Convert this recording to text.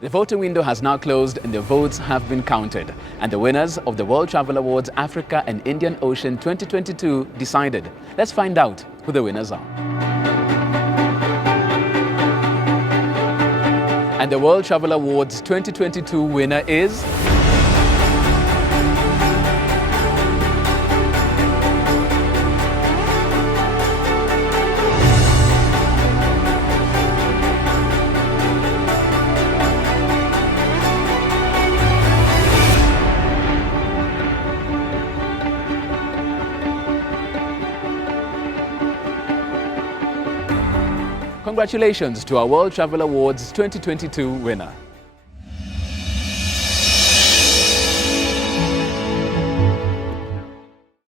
The voting window has now closed and the votes have been counted. And the winners of the World Travel Awards Africa and Indian Ocean 2022 decided. Let's find out who the winners are. And the World Travel Awards 2022 winner is... Congratulations to our World Travel Awards 2022 winner.